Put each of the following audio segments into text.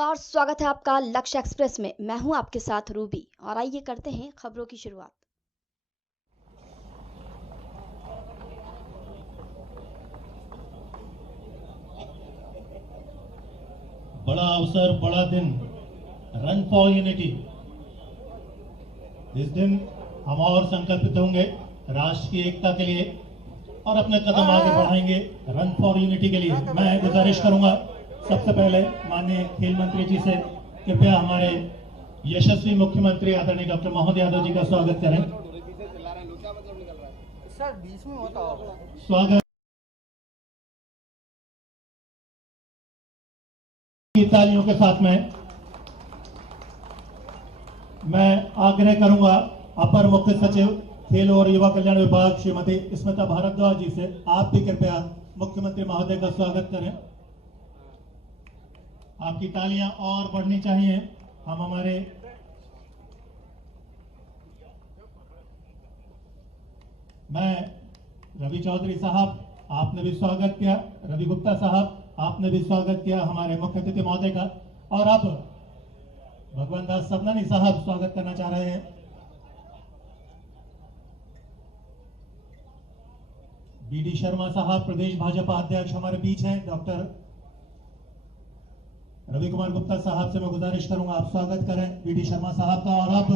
नमस्कार, स्वागत है आपका लक्ष्य एक्सप्रेस में। मैं हूं आपके साथ रूबी और आइए करते हैं खबरों की शुरुआत। बड़ा अवसर, बड़ा दिन, रन फॉर यूनिटी। इस दिन हम और संकल्पित होंगे राष्ट्र की एकता के लिए और अपने कदम आगे बढ़ाएंगे रन फॉर यूनिटी के लिए। मैं गुजारिश करूंगा सबसे पहले माननीय खेल मंत्री जी से कृपया हमारे यशस्वी मुख्यमंत्री आदरणीय डॉक्टर मोहन यादव जी का स्वागत करें। सर बीच में होता होगा स्वागत की तालियों के साथ में मैं आग्रह करूंगा अपर मुख्य सचिव खेल और युवा कल्याण विभाग श्रीमती स्मिता भारद्वाज जी से, आप भी कृपया मुख्यमंत्री महोदय का स्वागत करें। आपकी तालियां और बढ़नी चाहिए। हम हमारे मैं रवि चौधरी साहब, आपने भी स्वागत किया। रवि गुप्ता साहब, आपने भी स्वागत किया हमारे मुख्य अतिथि महोदय का। और अब भगवान दास सबनानी साहब स्वागत करना चाह रहे हैं। बीडी शर्मा साहब प्रदेश भाजपा अध्यक्ष हमारे बीच हैं। डॉक्टर रवि कुमार गुप्ता साहब से मैं गुजारिश करूंगा आप स्वागत करें बीडी शर्मा साहब का। और अब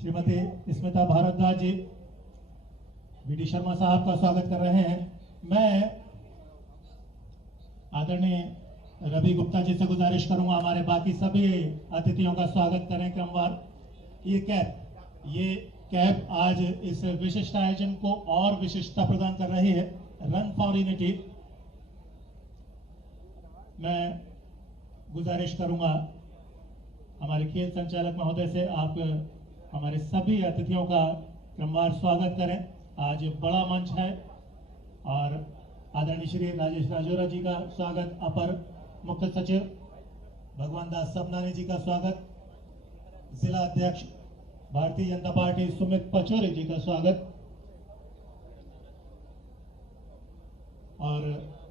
श्रीमती स्मिता भारद्वाज जी बीडी शर्मा साहब का स्वागत कर रहे हैं। मैं आदरणीय रवि गुप्ता जी से गुजारिश करूंगा हमारे बाकी सभी अतिथियों का स्वागत करें क्रमवार। ये कैप आज इस विशिष्ट आयोजन को और विशिष्टता प्रदान कर रही है, रन फॉर यूनिटी। मैं गुजारिश करूंगा हमारे खेल संचालक महोदय से, आप हमारे सभी अतिथियों का क्रमवार स्वागत करें। आज बड़ा मंच है और आदरणीय श्री राजेश राजौरा जी का स्वागत, अपर मुख्य सचिव भगवान दास सबनानी जी का स्वागत, जिला अध्यक्ष भारतीय जनता पार्टी सुमित पचौरी जी का स्वागत और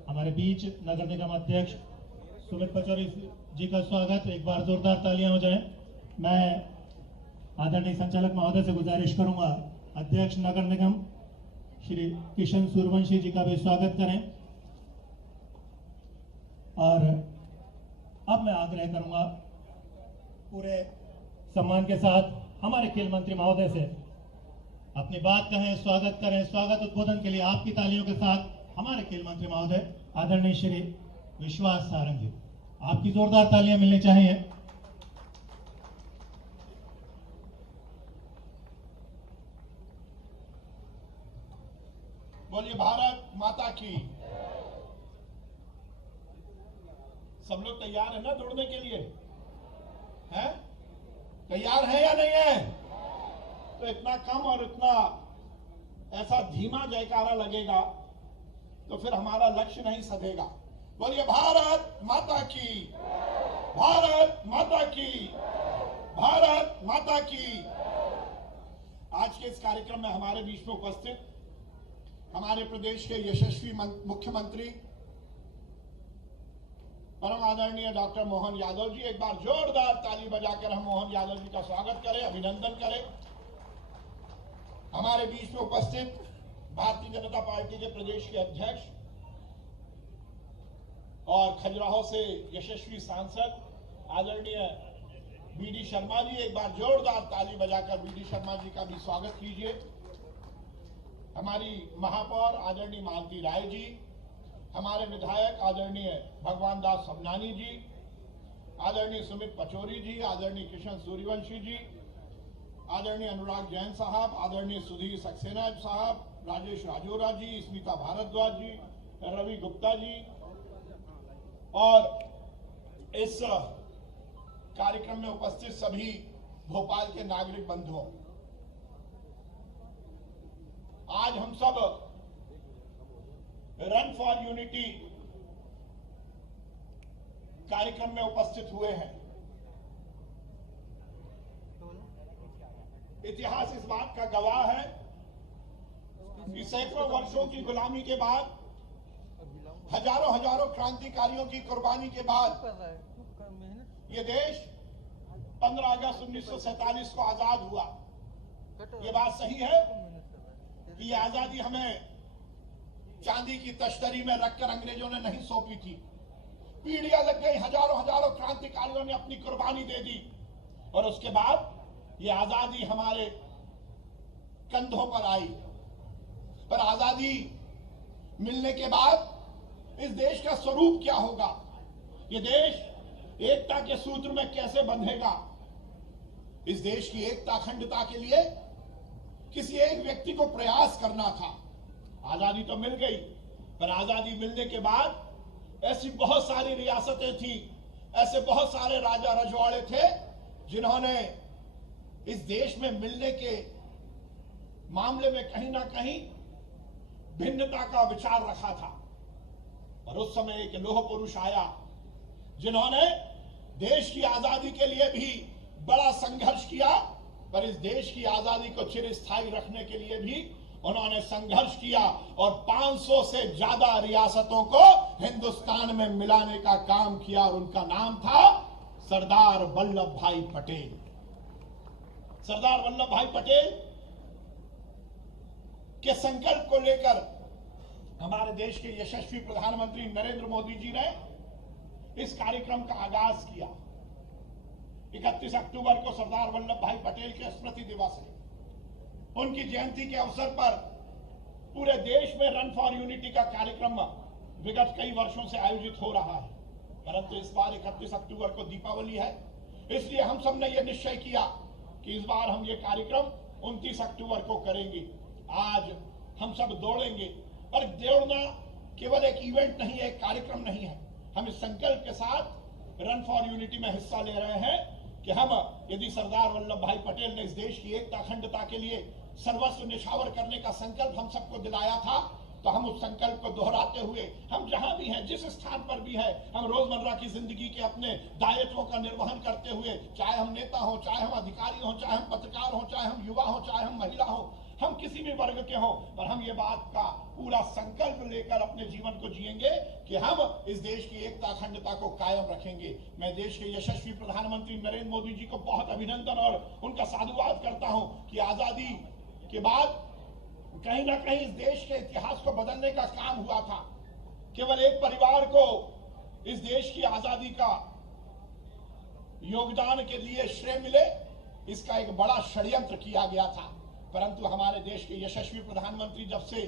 हमारे बीच नगर निगम अध्यक्ष सुमित पचौरी जी का स्वागत। एक बार जोरदार तालियां हो जाएं। मैं आदरणीय संचालक महोदय से गुजारिश करूंगा अध्यक्ष नगर निगम श्री किशन सूर्यवंशी जी का भी स्वागत करें। और अब मैं आग्रह करूंगा पूरे सम्मान के साथ हमारे खेल मंत्री महोदय से अपनी बात कहें, स्वागत करें। स्वागत उद्बोधन के लिए आपकी तालियों के साथ हमारे खेल मंत्री महोदय आदरणीय श्री विश्वास सारंग जी, आपकी जोरदार तालियां मिलनी चाहिए। बोलिए भारत माता की। सब लोग तैयार है ना दौड़ने के लिए? हैं? तैयार है या नहीं है? तो इतना कम और इतना ऐसा धीमा जयकारा लगेगा तो फिर हमारा लक्ष्य नहीं सधेगा। बोलिए भारत माता की, भारत माता की, भारत माता की। आज के इस कार्यक्रम में हमारे बीच में उपस्थित हमारे प्रदेश के यशस्वी मुख्यमंत्री परम आदरणीय डॉक्टर मोहन यादव जी, एक बार जोरदार ताली बजाकर हम मोहन यादव जी का स्वागत करें, अभिनंदन करें। हमारे बीच में उपस्थित भारतीय जनता पार्टी के प्रदेश के अध्यक्ष और खजुराहो से यशस्वी सांसद आदरणीय बीडी शर्मा जी, एक बार जोरदार ताली बजाकर बीडी शर्मा जी का भी स्वागत कीजिए। हमारी महापौर आदरणीय मालती राय जी, हमारे विधायक आदरणीय भगवान दास सबनानी जी, आदरणीय सुमित पचौरी जी, आदरणीय किशन सूर्यवंशी जी, आदरणीय अनुराग जैन साहब, आदरणीय सुधीर सक्सेना साहब, राजेश राजौरा जी, स्मिता भारद्वाज जी, रवि गुप्ता जी और इस कार्यक्रम में उपस्थित सभी भोपाल के नागरिक बंधुओं, आज हम सब रन फॉर यूनिटी कार्यक्रम में उपस्थित हुए हैं। इतिहास इस बात का गवाह है कि सैकड़ों वर्षों की गुलामी के बाद, हजारों हजारों क्रांतिकारियों की कुर्बानी के बाद ये देश 15 अगस्त 1947 को आजाद हुआ। ये बात सही है कि ये आजादी हमें चांदी की तश्तरी में रखकर अंग्रेजों ने नहीं सौंपी थी। पीढ़ियां लग गई, हजारों हजारों क्रांतिकारियों ने अपनी कुर्बानी दे दी और उसके बाद ये आजादी हमारे कंधों पर आई। पर आजादी मिलने के बाद इस देश का स्वरूप क्या होगा, ये देश एकता के सूत्र में कैसे बंधेगा। इस देश की एकता अखंडता के लिए किसी एक व्यक्ति को प्रयास करना था। आजादी तो मिल गई, पर आजादी मिलने के बाद ऐसी बहुत सारी रियासतें थी, ऐसे बहुत सारे राजा रजवाड़े थे जिन्होंने इस देश में मिलने के मामले में कहीं ना कहीं भिन्नता का विचार रखा था। और उस समय एक लोह पुरुष आया जिन्होंने देश की आजादी के लिए भी बड़ा संघर्ष किया, पर इस देश की आजादी को चिरस्थायी रखने के लिए भी उन्होंने संघर्ष किया और 500 से ज्यादा रियासतों को हिंदुस्तान में मिलाने का काम किया और उनका नाम था सरदार वल्लभ भाई पटेल। सरदार वल्लभ भाई पटेल के संकल्प को लेकर हमारे देश के यशस्वी प्रधानमंत्री नरेंद्र मोदी जी ने इस कार्यक्रम का आगाज किया। 31 अक्टूबर को सरदार वल्लभ भाई पटेल के स्मृति दिवस है। उनकी जयंती के अवसर पर पूरे देश में रन फॉर यूनिटी का कार्यक्रम विगत कई वर्षों से आयोजित हो रहा है, परंतु इस बार 31 अक्टूबर को दीपावली है, इसलिए हम सब ने यह निश्चय किया कि इस बार हम ये कार्यक्रम 29 अक्टूबर को करेंगे। आज हम सब दौड़ेंगे, पर दौड़ना केवल एक इवेंट नहीं है, एक कार्यक्रम नहीं है। हम इस संकल्प के साथ रन फॉर यूनिटी में हिस्सा ले रहे हैं कि हम यदि सरदार वल्लभ भाई पटेल ने इस देश की एकता अखंडता के लिए सर्वस्व निछावर करने का संकल्प हम सबको दिलाया था, तो हम उस संकल्प को दोहराते हुए हम जहां भी हैं, जिस स्थान पर भी है, हम रोजमर्रा की जिंदगी के अपने दायित्वों का निर्वहन करते हुए, चाहे हम नेता हो, चाहे हम अधिकारी हो, चाहे हम पत्रकार हो, चाहे हम युवा हो, चाहे हम महिला हो, हम किसी भी वर्ग के हों, पर हम ये बात का पूरा संकल्प लेकर अपने जीवन को जिएंगे कि हम इस देश की एकता अखंडता को कायम रखेंगे। मैं देश के यशस्वी प्रधानमंत्री नरेंद्र मोदी जी को बहुत अभिनंदन और उनका साधुवाद करता हूं कि आजादी के बाद कहीं ना कहीं इस देश के इतिहास को बदलने का काम हुआ था। केवल एक परिवार को इस देश की आजादी का योगदान के लिए श्रेय मिले, इसका एक बड़ा षड्यंत्र किया गया था। परंतु हमारे देश के यशस्वी प्रधानमंत्री जब से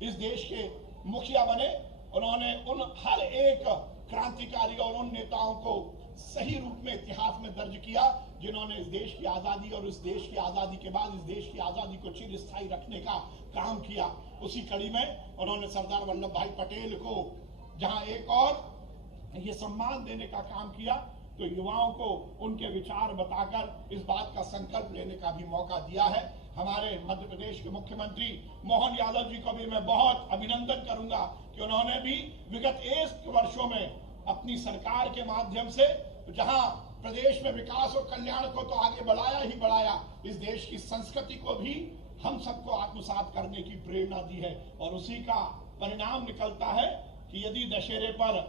इस देश के मुखिया बने, उन्होंने उन हर एक क्रांतिकारी और उन नेताओं को सही रूप में इतिहास में दर्ज किया जिन्होंने इस देश की आजादी और इस देश की आजादी के बाद इस देश की आजादी को चिरस्थायी रखने का काम किया। उसी कड़ी में उन्होंने सरदार वल्लभ भाई पटेल को जहां एक और ये सम्मान देने का काम किया, तो युवाओं को उनके विचार बताकर इस बात का संकल्प लेने का भी मौका दिया है। हमारे मध्य प्रदेश के मुख्यमंत्री मोहन यादव जी को भी मैं बहुत अभिनंदन करूंगा कि उन्होंने भी विगत 1 वर्षों में अपनी सरकार के माध्यम से जहां प्रदेश में विकास और कल्याण को तो आगे बढ़ाया ही बढ़ाया, इस देश की संस्कृति को भी हम सबको आत्मसात करने की प्रेरणा दी है। और उसी का परिणाम निकलता है कि यदि दशहरे पर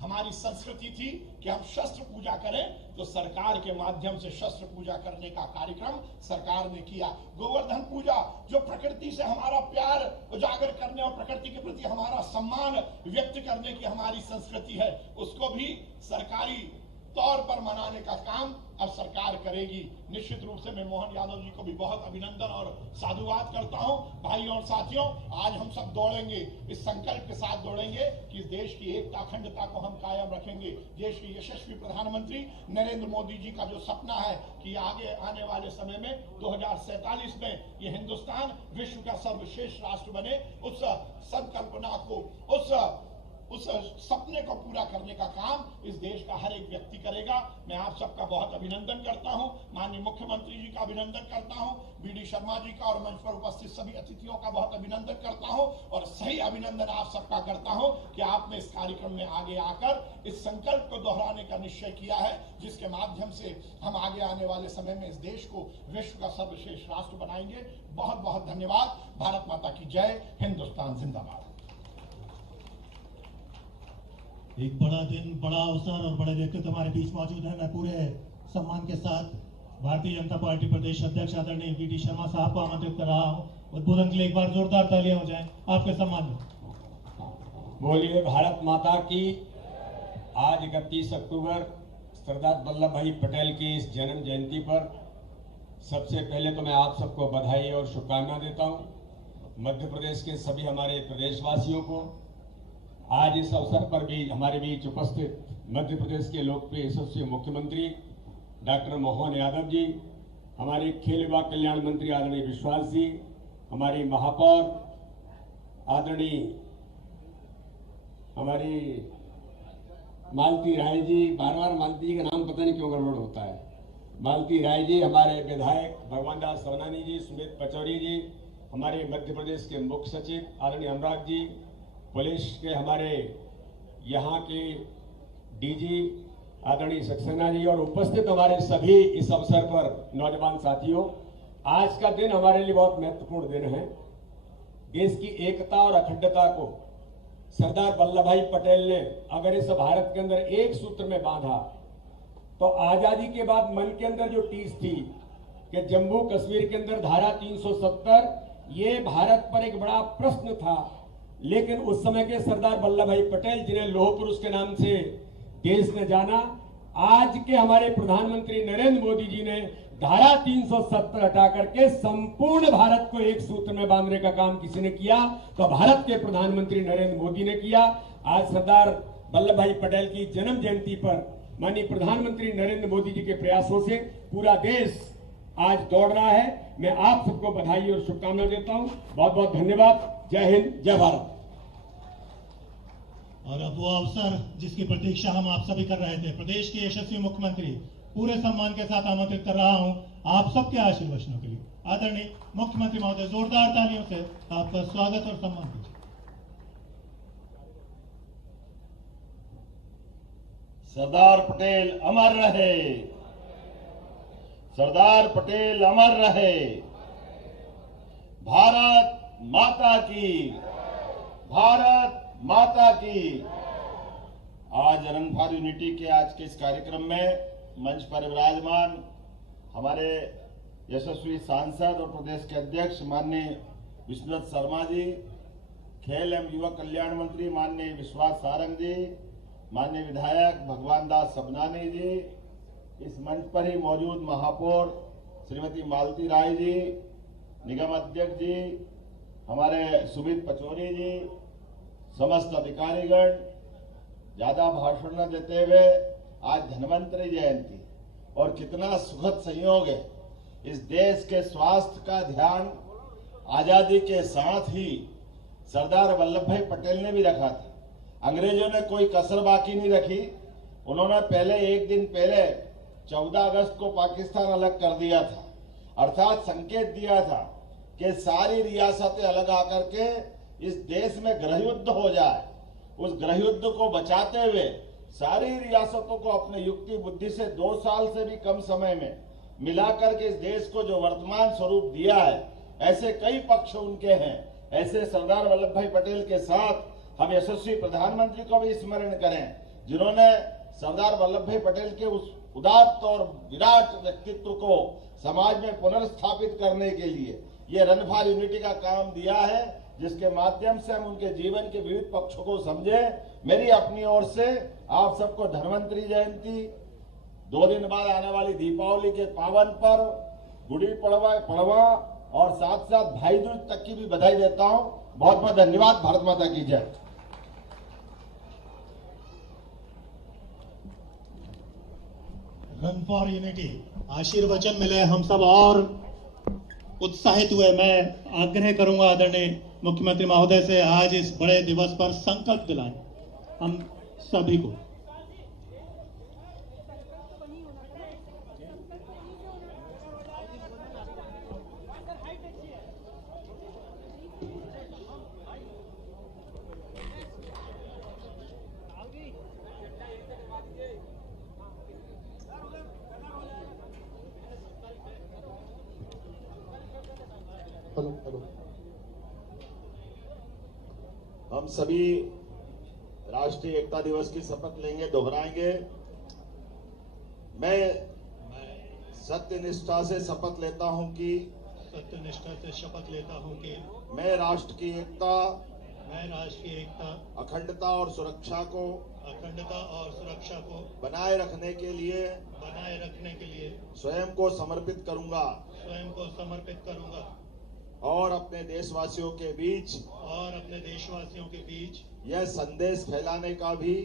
हमारी संस्कृति थी कि हम शस्त्र पूजा करें, तो सरकार के माध्यम से शस्त्र पूजा करने का कार्यक्रम सरकार ने किया। गोवर्धन पूजा, जो प्रकृति से हमारा प्यार उजागर करने और प्रकृति के प्रति हमारा सम्मान व्यक्त करने की हमारी संस्कृति है, उसको भी सरकारी तौर पर मनाने का काम अब सरकार करेगी। निश्चित रूप से मैं मोहन यादव जी को भी बहुत अभिनंदन और साधुवाद करता हूं। भाइयों और साथियों, आज हम सब दौड़ेंगे, इस संकल्प के साथ दौड़ेंगे कि इस देश की एकता अखंडता को हम कायम रखेंगे। देश के यशस्वी प्रधानमंत्री नरेंद्र मोदी जी का जो सपना है कि आगे आने वाले समय में 2047 में ये हिंदुस्तान विश्व का सर्वश्रेष्ठ राष्ट्र बने, उस संकल्पना को, उस सपने को पूरा करने का काम इस देश का हर एक व्यक्ति करेगा। मैं आप सबका बहुत अभिनंदन करता हूं, माननीय मुख्यमंत्री जी का अभिनंदन करता हूं, बीडी शर्मा जी का और मंच पर उपस्थित सभी अतिथियों का बहुत अभिनंदन करता हूं, और सही अभिनंदन आप सबका करता हूं कि आपने इस कार्यक्रम में आगे आकर इस संकल्प को दोहराने का निश्चय किया है, जिसके माध्यम से हम आगे आने वाले समय में इस देश को विश्व का सर्वश्रेष्ठ राष्ट्र बनाएंगे। बहुत बहुत धन्यवाद। भारत माता की जय। हिंदुस्तान जिंदाबाद। एक बड़ा दिन, बड़ा अवसर और बड़े व्यक्तित्व हमारे बीच मौजूद है। मैं पूरे सम्मान के साथ भारतीय जनता पार्टी प्रदेश अध्यक्ष आदरणीय वी डी शर्मा साहब को आमंत्रित कर रहा हूँ। उद्बोधन के लिए एक बार जोरदार तालियां हो जाएं आपके सम्मान में। बोलिए भारत माता की। आज 31 अक्टूबर सरदार वल्लभ भाई पटेल की इस जन्म जयंती पर सबसे पहले तो मैं आप सबको बधाई और शुभकामना देता हूं। मध्य प्रदेश के सभी हमारे प्रदेशवासियों को आज इस अवसर पर भी हमारे बीच उपस्थित मध्य प्रदेश के लोकप्रिय यशस्वी मुख्यमंत्री डॉक्टर मोहन यादव जी, हमारे खेल विभाग कल्याण मंत्री आदरणीय विश्वास जी, हमारी महापौर आदरणीय हमारी मालती राय जी, बार बार मालती जी का नाम पता नहीं क्यों गड़बड़ होता है, मालती राय जी, हमारे विधायक भगवान दास सवनानी जी, सुमित पचौरी जी, हमारे मध्य प्रदेश के मुख्य सचिव आदरणीय अनुराग जी, पुलिस के हमारे यहाँ के डीजी आदरणीय सक्सेना जी और उपस्थित हमारे सभी इस अवसर पर नौजवान साथियों, आज का दिन हमारे लिए बहुत महत्वपूर्ण दिन है। देश की एकता और अखंडता को सरदार वल्लभ भाई पटेल ने अगर इस भारत के अंदर एक सूत्र में बांधा तो आजादी के बाद मन के अंदर जो टीस थी कि जम्मू कश्मीर के अंदर धारा 370 ये भारत पर एक बड़ा प्रश्न था, लेकिन उस समय के सरदार वल्लभ भाई पटेल जिन्हें लौह पुरुष के नाम से देश ने जाना, आज के हमारे प्रधानमंत्री नरेंद्र मोदी जी ने धारा 370 हटा करके संपूर्ण भारत को एक सूत्र में बांधने का काम किसी ने किया तो भारत के प्रधानमंत्री नरेंद्र मोदी ने किया। आज सरदार वल्लभ भाई पटेल की जन्म जयंती पर माननीय प्रधानमंत्री नरेंद्र मोदी जी के प्रयासों से पूरा देश आज दौड़ रहा है। मैं आप सबको बधाई और शुभकामना देता हूं। बहुत बहुत धन्यवाद। जय हिंद, जय भारत। और अब वो अवसर जिसकी प्रतीक्षा हम आप सभी कर रहे थे, प्रदेश के यशस्वी मुख्यमंत्री पूरे सम्मान के साथ आमंत्रित कर रहा हूं आप सबके आशीर्वचनों के लिए। आदरणीय मुख्यमंत्री महोदय, जोरदार तालियों से आपका स्वागत और सम्मान कीजिए। सरदार पटेल अमर रहे, सरदार पटेल अमर रहे। भारत माता की, भारत माता की। आज रन फॉर यूनिटी के आज के इस कार्यक्रम में मंच पर विराजमान हमारे यशस्वी सांसद और प्रदेश के अध्यक्ष माननीय विष्णुदत्त शर्मा जी, खेल एवं युवा कल्याण मंत्री माननीय विश्वास सारंग जी, माननीय विधायक भगवान दास सवनानी जी, इस मंच पर ही मौजूद महापौर श्रीमती मालती राय जी, निगम अध्यक्ष जी, हमारे सुमित पचौरी जी, समस्त अधिकारीगण, ज्यादा भाषण न देते हुए आज धन्वंतरि जयंती और कितना सुखद संयोग है। इस देश के स्वास्थ्य का ध्यान आजादी के साथ ही सरदार वल्लभ भाई पटेल ने भी रखा था। अंग्रेजों ने कोई कसर बाकी नहीं रखी। उन्होंने पहले एक दिन पहले 14 अगस्त को पाकिस्तान अलग कर दिया था, अर्थात संकेत दिया था कि सारी रियासतें अलग आकर के इस देश में गृहयुद्ध हो जाए। उस गृहयुद्ध को बचाते हुए सारी रियासतों को अपने युक्ति बुद्धि से 2 साल से भी कम समय में मिलाकर के इस देश को जो वर्तमान स्वरूप दिया है, ऐसे कई पक्ष उनके हैं। ऐसे सरदार वल्लभ भाई पटेल के साथ हम यशस्वी प्रधानमंत्री को भी स्मरण करें, जिन्होंने सरदार वल्लभ भाई पटेल के उस उदात्त और विराट व्यक्तित्व को समाज में पुनर्स्थापित करने के लिए ये रन फॉर यूनिटी का काम दिया है, जिसके माध्यम से हम उनके जीवन के विविध पक्षों को समझे। मेरी अपनी ओर से आप सबको धन्वंतरि जयंती, 2 दिन बाद आने वाली दीपावली के पावन पर्व, गुड़ी पड़वा और साथ साथ भाई दूज तक की भी बधाई देता हूं। बहुत बहुत धन्यवाद। भारत माता की जय। रन फॉर यूनिटी आशीर्वचन मिले, हम सब और उत्साहित हुए। मैं आग्रह करूंगा आदरणीय मुख्यमंत्री महोदय से आज इस बड़े दिवस पर संकल्प दिलाएं हम सभी को। हम सभी राष्ट्रीय एकता दिवस की शपथ लेंगे, दोहराएंगे। मैं सत्यनिष्ठा से शपथ लेता हूं कि मैं राष्ट्र की एकता, अखंडता और सुरक्षा को बनाए रखने के लिए स्वयं को समर्पित करूंगा और अपने देशवासियों के बीच यह संदेश फैलाने का भी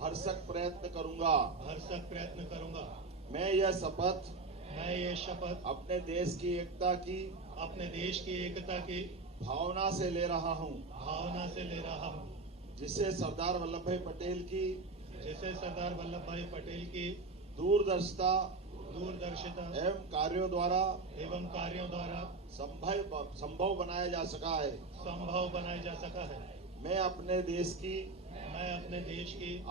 भरसक प्रयत्न करूंगा। मैं यह शपथ अपने देश की एकता की भावना से ले रहा हूं, जिसे सरदार वल्लभ भाई पटेल की दूरदर्शिता एवं कार्यों द्वारा संभव बनाया जा सका है। मैं अपने देश की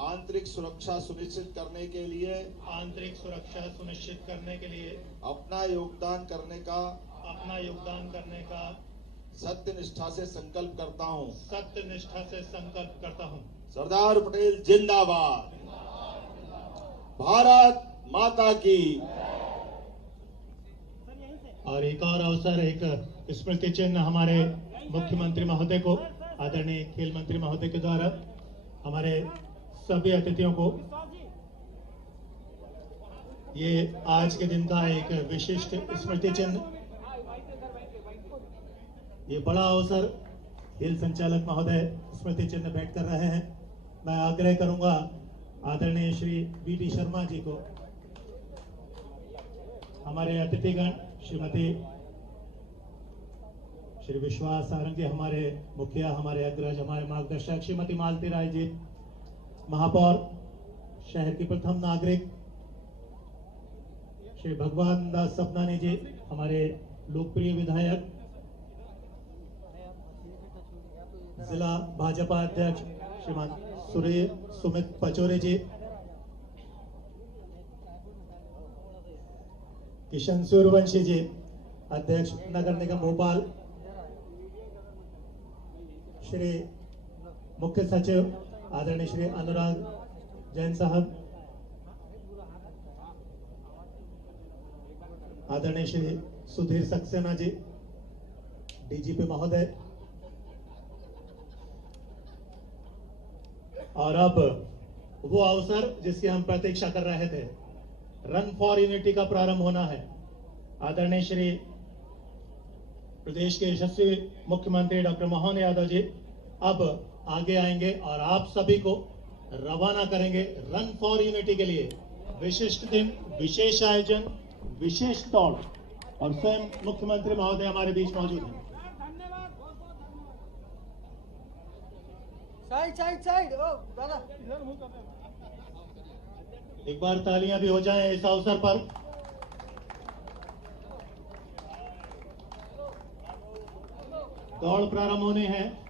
आंतरिक सुरक्षा सुनिश्चित करने के लिए अपना योगदान करने का सत्यनिष्ठा से संकल्प करता हूं। सरदार पटेल जिंदाबाद। भारत माता की। और एक और अवसर, एक स्मृति चिन्ह हमारे मुख्यमंत्री महोदय को, आदरणीय खेल मंत्री महोदय के द्वारा हमारे सभी अतिथियों को ये आज के दिन का एक विशिष्ट स्मृति चिन्ह, ये बड़ा अवसर खेल संचालक महोदय स्मृति चिन्ह भेंट कर रहे हैं। मैं आग्रह करूंगा आदरणीय श्री बीडी शर्मा जी को, हमारे अतिथिगण श्रीमती श्री विश्वास सारंगी, हमारे मुखिया, हमारे अग्रज, हमारे मार्गदर्शक श्रीमती मालती राय जी, महापौर, शहर की प्रथम नागरिक श्री भगवान दास सपनानी जी, हमारे लोकप्रिय विधायक, जिला भाजपा अध्यक्ष श्रीमान सुमित पचौरी जी, किशन सूर्यवंशी जी, अध्यक्ष नगर निगम भोपाल, श्री मुख्य सचिव आदरणीय श्री अनुराग जैन साहब, आदरणीय श्री सुधीर सक्सेना जी, डीजीपी महोदय, और अब वो अवसर जिसकी हम प्रतीक्षा कर रहे थे, रन फॉर यूनिटी का प्रारंभ होना है। आदरणीय श्री प्रदेश के यशस्वी मुख्यमंत्री डॉक्टर मोहन यादव जी अब आगे आएंगे और आप सभी को रवाना करेंगे रन फॉर यूनिटी के लिए। विशिष्ट दिन, विशेष आयोजन, विशेष दौड़, और स्वयं मुख्यमंत्री महोदय हमारे बीच मौजूद हैं। साइड ओ दादा, एक बार तालियां भी हो जाएं इस अवसर पर। दौड़ प्रारंभ होने हैं।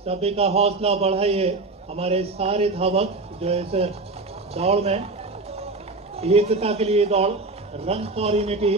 सभी का हौसला बढ़ाइए। हमारे सारे धावक जो इस दौड़ में एकता के लिए दौड़, रन फॉर यूनिटी